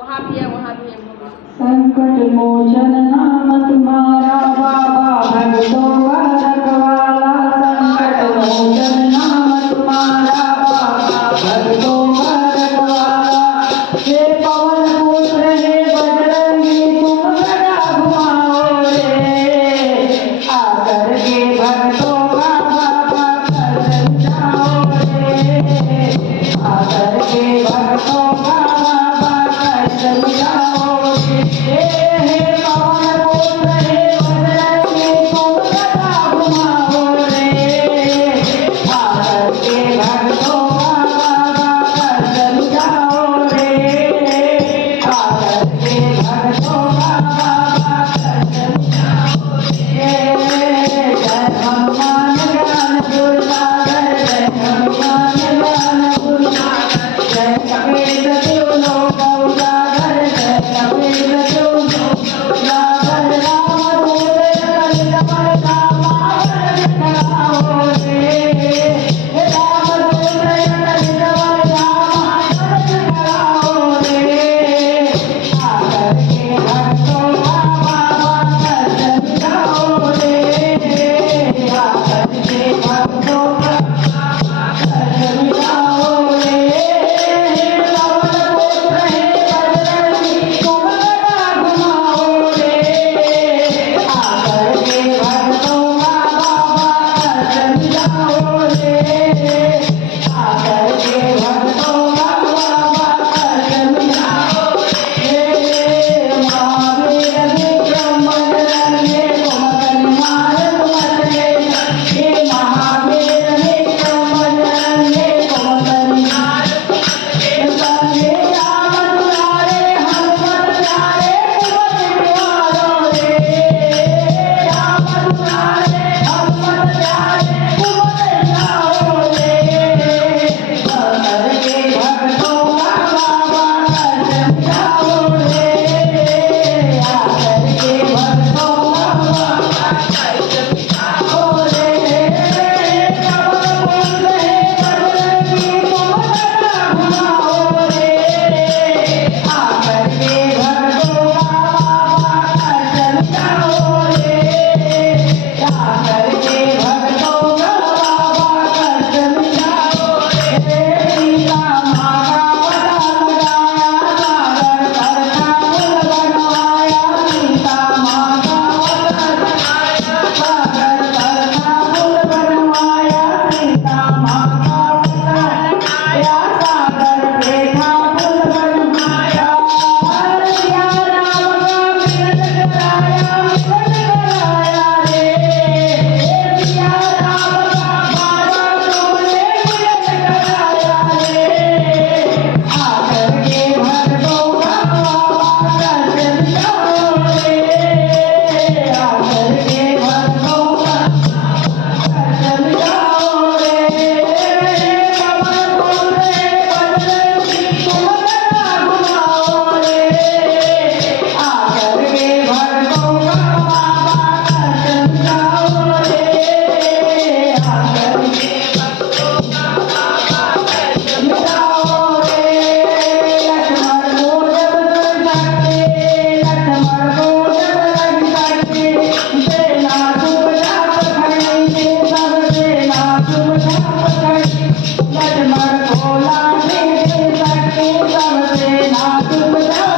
वहाँ भी है संकट मोचन नाम तुम्हारा बाबा भक्तों का रखवाला। संकट मोचन नाम तुम्हारा बाबा भक्तों का रखवाला। हे पवन पुत्र हे बजरंगी तुम गदा घुमाओ रे। आकर के भक्तों का बाबा कर जाओ रे। आकर के भक्तों का बाबा कर जाओ रे। हे पवन पुत्र हे बजरंगी तुम गदा घुमाओ रे। आकर के भक्तों का बाबा कर जाओ रे। आकर के भक्तों का बाबा कर जाओ रे। जय हनुमान ज्ञान गुण सागर, जय हनुमान ज्ञान गुण सागर, जय कपीस तिहु लोक उजागर, जय कपीस तिहु लोक उजागर। रामदूत अगणित बल धामा वरण कराओ रे। रामदूत अगणित बल धामा वरण कराओ रे। आकर के भक्तों का बाबा कर जाओ रे। आकर के भक्तों का बाबा कर जाओ रे। पवन पुत्र हे बजरंगी तुम गदा घुमाओ रे। आकर के भक्तों का बाबा कर जाओ रे। आकर के भक्तों का बाबा कर जाओ रे। महावीर विक्रम बजरंगी कुमति निवार तुम रे। हे महावीर विक्रम बजरंगी कुमति निवार संगे राम दुलारे हनुमत प्यारे कुमति निवारो रे। राम दुलारे हनुमत प्यारे कुमति निवारो रे। आकर के भक्तों का बाबा कर जाओ रे। आकर के भक्तों का बाबा कर जाओ रे। पवन पुत्र हे बजरंगी तुम गदा घुमाओ रे। आकर के भक्तों का बाबा कर जाओ रे। आकर के भक्तों का बाबा कर जाओ रे। सीता माँ का पता लगाया, सागर पर था पुल बनवाया। सीता माँ का पता लगाया, सागर पर था पुल बनवाया। सीता माँ का पता लगाया, सागर पे था पुल बनवाया। सिया राम का मिलन कराया, मिलन कराया रे। सिया राम का बाबा तुमने मिलन कराया रे। आकर के भक्तों का बाबा कर जाओ रे। आकर के भक्तों का बाबा कर जाओ रे। पवन पुत्र हे बजरंगी तुम गदा घुमाओ रे। आकर के भक्तों का बाबा कर जाओ रे। आकर के भक्तों का बाबा कर जाओ रे। लक्ष्मण को जब लग सके, लक्ष्मण को जब लग सके, सेना चुपचाप खड़ी सब सेना चुपचाप खड़ी। लक्ष्मण को लाने दे सके सब सेना चुपचाप